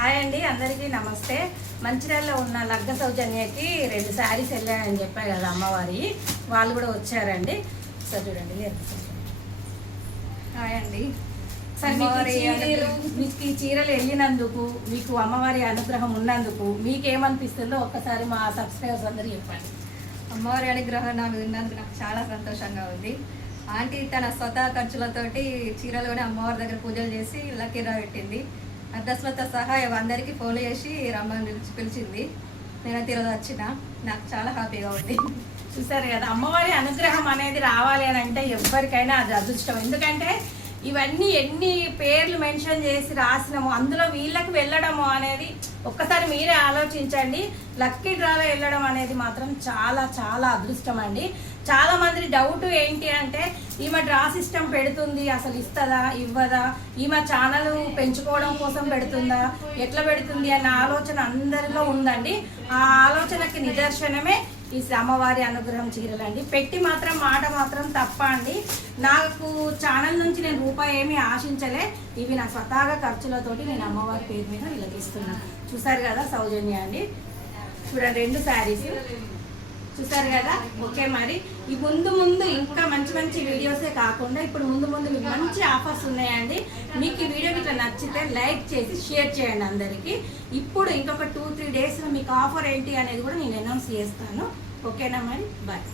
Hi అండి, అందరికీ నమస్తే. మంచిర్యాలలో ఉన్న లగ్గ సౌజన్యకి 2 శారీస్ వెళ్ళాయని చెప్పా కదా అమ్మవారి, వాళ్ళు కూడా వచ్చారండి. సార్ చూడండి. హాయ్ అండి. సార్ మీకు ఈ చీరలు వెళ్ళినందుకు, మీకు అమ్మవారి అనుగ్రహం ఉన్నందుకు మీకేమనిపిస్తుందో ఒక్కసారి మా సబ్స్క్రైబర్స్ అందరూ చెప్పండి. అమ్మవారి అనుగ్రహం నాకు ఉన్నందుకు నాకు చాలా సంతోషంగా ఉంది. ఆంటీ తన స్వతహా ఖర్చులతోటి చీరలు కూడా అమ్మవారి దగ్గర పూజలు చేసి లక్కీ డ్రా పెట్టింది. అడ్రస్లతో సహా అందరికీ ఫోన్ చేసి రమ్మని పిలిచింది. నేనైతే ఈరోజు వచ్చిన, నాకు చాలా హ్యాపీగా ఉంది. చూసారు కదా, అమ్మవారి అనుగ్రహం అనేది రావాలి అని అంటే ఎవరికైనా అది అదృష్టం. ఎందుకంటే ఇవన్నీ ఎన్ని పేర్లు మెన్షన్ చేసి రాసినాము, అందులో వీళ్ళకి వెళ్ళడము అనేది ఒక్కసారి మీరే ఆలోచించండి. లక్కీ డ్రాలో వెళ్ళడం అనేది మాత్రం చాలా చాలా అదృష్టం అండి. చాలా మంది డౌట్ ఏంటి అంటే, ఈమె డ్రా సిస్టమ్ పెడుతుంది, అసలు ఇస్తుందా ఇవ్వదా, ఈమె ఛానల్ పెంచుకోవడం కోసం పెడుతుందా, ఎట్లా పెడుతుంది అన్న ఆలోచన అందరిలో ఉందండి. ఆ ఆలోచనకి నిదర్శనమే ఈ అమ్మవారి అనుగ్రహం చీరలు అండి. పెట్టి మాత్రం మాట మాత్రం తప్ప అండి. నాకు ఛానల్ నుంచి నేను రూపాయి ఏమీ ఆశించలే. ఇవి నా స్వతహాగా ఖర్చులతోటి నేను అమ్మవారి పేరు మీద విలగిస్తున్నాను. చూసారు కదా సౌజన్య అండి, చూడండి 2 శారీస్ చూసారు కదా. ఓకే, మరి ఈ ముందు ఇంకా మంచి మంచి వీడియోసే కాకుండా ఇప్పుడు ముందు మీకు మంచి ఆఫర్స్ ఉన్నాయండి. మీకు ఈ వీడియో ఇట్లా నచ్చితే లైక్ చేసి షేర్ చేయండి అందరికీ. ఇప్పుడు ఇంకొక 2-3 డేస్లో మీకు ఆఫర్ ఏంటి అనేది కూడా నేను అనౌన్స్ చేస్తాను. ఓకేనా మరి, బాయ్.